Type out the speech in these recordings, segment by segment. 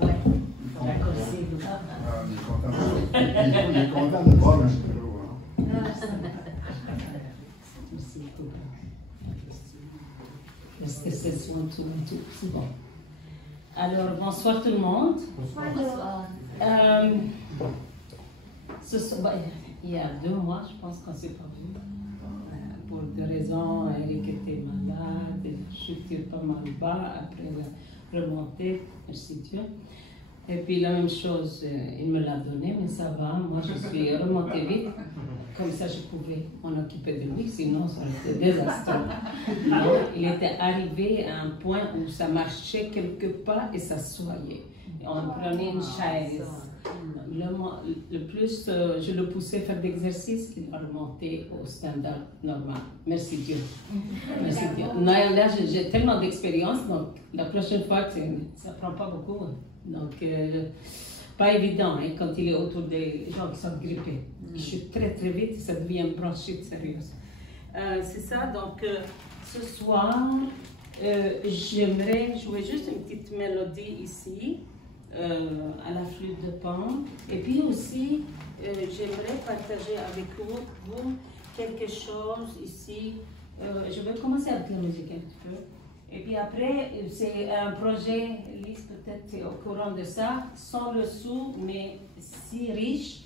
Ouais, d'accord, c'est on est content de voir un peu. Est-ce que c'est soin tout, c'est bon. Alors, bonsoir tout le monde. Bonsoir. Il y a 2 mois, je pense qu'on ne s'est pas vu. Pour des raisons, Eric était malade, je suis pas mal bas après la remontée, merci Dieu. Et puis la même chose, il me l'a donné, mais ça va, moi je suis remontée vite. Comme ça, je pouvais m'en occuper de lui, sinon ça aurait été désastreux. Il était arrivé à un point où ça marchait quelques pas et ça soignait. On prenait une chaise. Le plus je le poussais à faire d'exercice, il a remonté au standard normal. Merci Dieu. Merci Dieu. Là, j'ai tellement d'expérience, donc la prochaine fois, ça ne prend pas beaucoup. Donc, pas évident hein, quand il est autour des gens qui sont grippés. Il chute très très vite, ça devient une bronchite sérieuse. C'est ça, donc ce soir, j'aimerais jouer juste une petite mélodie ici. À la flûte de Pan. Et puis aussi, j'aimerais partager avec vous quelque chose ici. Je vais commencer avec la musique un petit peu. Et puis après, c'est un projet, Lise peut-être est au courant de ça, sans le sou, mais si riche.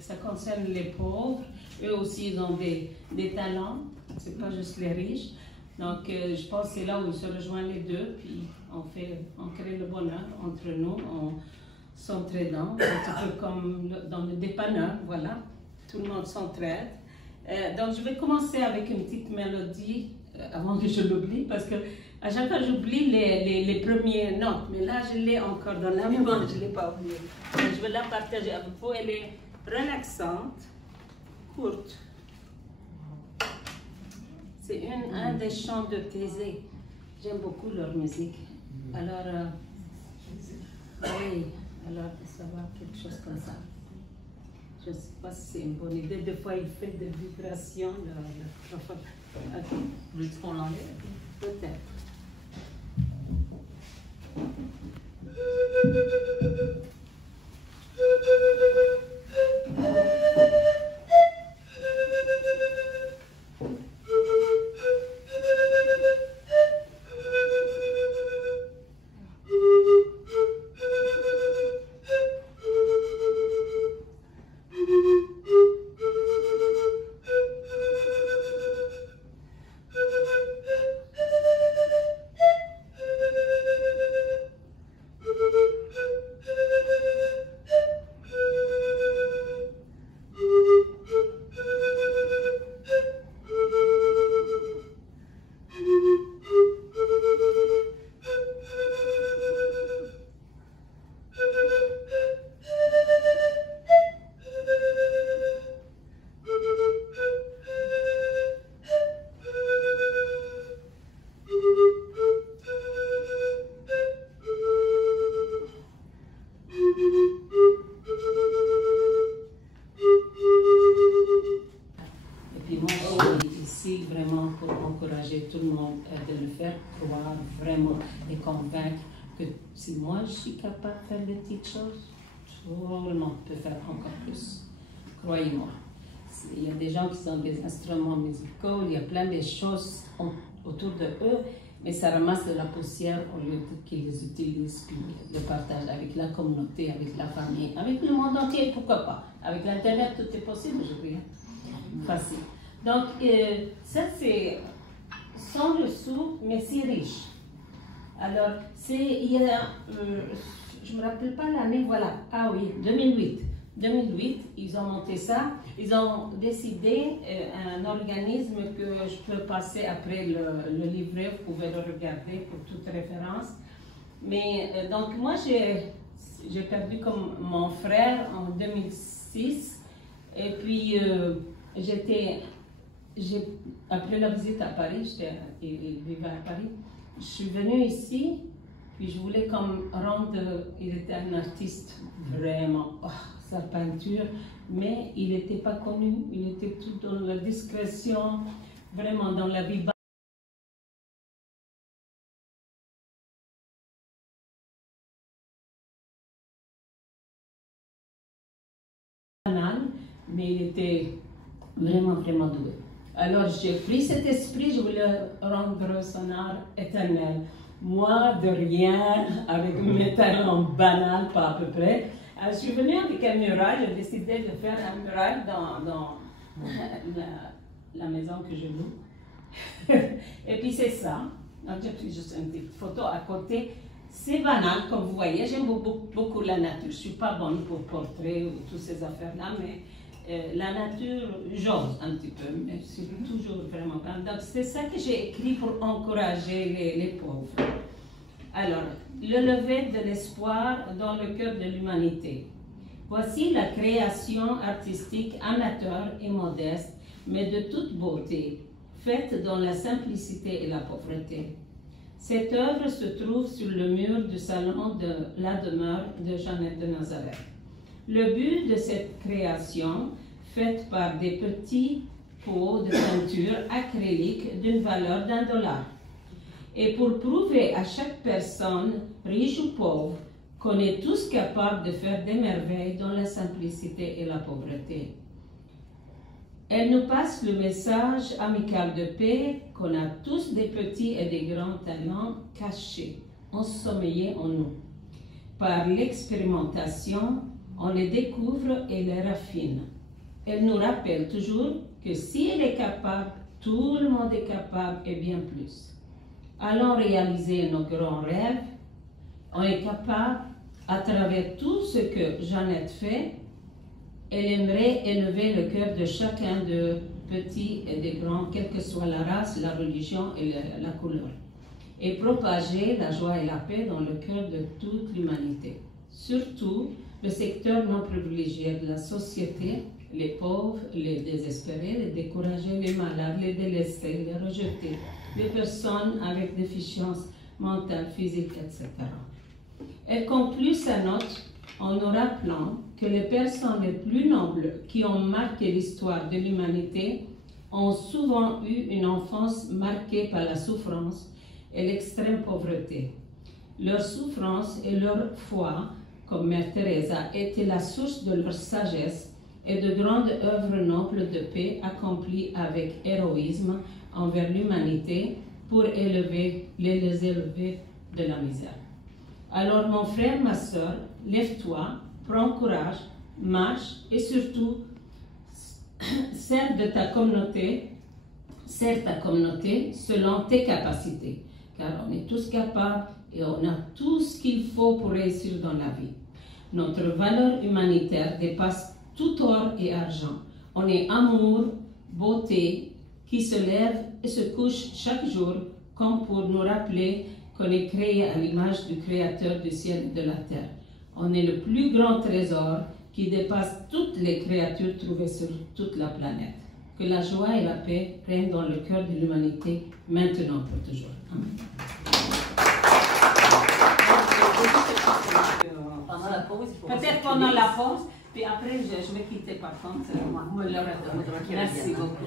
Ça concerne les pauvres. Eux aussi, ils ont des talents. C'est pas juste les riches. Donc, je pense que c'est là où ils se rejoignent les deux, puis on crée le bonheur entre nous, en s'entraidant, un petit peu comme dans le dépanneur, voilà, tout le monde s'entraide. Donc, je vais commencer avec une petite mélodie, avant que je l'oublie, parce que à chaque fois, j'oublie les premières notes, mais là, je l'ai encore dans la mémoire, je ne l'ai pas oubliée. Je vais la partager avec vous, elle est relaxante, courte. C'est un des chants de Thésée. J'aime beaucoup leur musique. Alors, oui, alors ça va, quelque chose comme ça. Je ne sais pas si c'est une bonne idée. Des fois, il fait des vibrations. Okay. Vous voulez qu'on l'enlève? Peut-être. Tout le monde de le faire, croire vraiment et convaincre que si moi je suis capable de faire des petites choses, tout le monde peut faire encore plus. Croyez-moi. Il y a des gens qui ont des instruments musicaux, il y a plein de choses autour de eux, mais ça ramasse de la poussière au lieu qu'ils les utilisent, puis le partagent avec la communauté, avec la famille, avec le monde entier, pourquoi pas. Avec l'Internet, tout est possible, je veux dire. Facile. Donc, ça c'est sans le sou, mais si riche. Alors, il y a, je ne me rappelle pas l'année, voilà, ah oui, 2008. 2008, ils ont monté ça, ils ont décidé un organisme que je peux passer après le livret, vous pouvez le regarder pour toute référence. Mais donc moi, j'ai perdu comme mon frère en 2006, et puis après la visite à Paris, il vivait à Paris, je suis venue ici, puis je voulais comme rendre, il était un artiste vraiment, sa peinture, mais il n'était pas connu, il était tout dans la discrétion, vraiment dans la vie banal, mais il était vraiment, vraiment doué. Alors j'ai pris cet esprit, je voulais rendre son art éternel. Moi, de rien, avec mes talents banals, pas à peu près. Je suis venue avec un mural, j'ai décidé de faire un mural dans la maison que je loue. Et puis c'est ça. Donc j'ai pris juste une petite photo à côté. C'est banal, comme vous voyez, j'aime beaucoup la nature. Je ne suis pas bonne pour portrait ou toutes ces affaires-là, mais la nature, j'ose un petit peu, mais je suis toujours vraiment pas. Donc c'est ça que j'ai écrit pour encourager les pauvres. Alors, le lever de l'espoir dans le cœur de l'humanité. Voici la création artistique amateur et modeste, mais de toute beauté, faite dans la simplicité et la pauvreté. Cette œuvre se trouve sur le mur du salon de la demeure de Jeannette de Nazareth. Le but de cette création, faite par des petits pots de peinture acrylique d'une valeur d'$1, et pour prouver à chaque personne, riche ou pauvre, qu'on est tous capables de faire des merveilles dans la simplicité et la pauvreté. Elle nous passe le message amical de paix qu'on a tous des petits et des grands talents cachés, ensommeillés en nous. Par l'expérimentation, on les découvre et les raffine. Elle nous rappelle toujours que si elle est capable, tout le monde est capable et bien plus. Allons réaliser nos grands rêves. On est capable, à travers tout ce que Jeannette fait, elle aimerait élever le cœur de chacun de petits et de grands, quelle que soit la race, la religion et la couleur, et propager la joie et la paix dans le cœur de toute l'humanité. Surtout le secteur non privilégié de la société, les pauvres, les désespérés, les découragés, les malades, les délaissés, les rejetés, les personnes avec déficience mentale, physique, etc. Elle conclut sa note en nous rappelant que les personnes les plus nobles qui ont marqué l'histoire de l'humanité ont souvent eu une enfance marquée par la souffrance et l'extrême pauvreté. Leur souffrance et leur foi, comme Mère Teresa, étaient la source de leur sagesse et de grandes œuvres nobles de paix accomplies avec héroïsme envers l'humanité pour les élever de la misère. Alors mon frère, ma soeur, lève-toi, prends courage, marche et surtout sers ta communauté selon tes capacités, car on est tous capables et on a tout ce qu'il faut pour réussir dans la vie. Notre valeur humanitaire dépasse tout or et argent. On est amour, beauté, qui se lève et se couche chaque jour comme pour nous rappeler qu'on est créé à l'image du Créateur du ciel et de la terre. On est le plus grand trésor qui dépasse toutes les créatures trouvées sur toute la planète. Que la joie et la paix règnent dans le cœur de l'humanité, maintenant pour toujours. Amen. Pendant la pause, il faut Peut-être pendant la pause, puis après je vais quitter par contre. Merci beaucoup.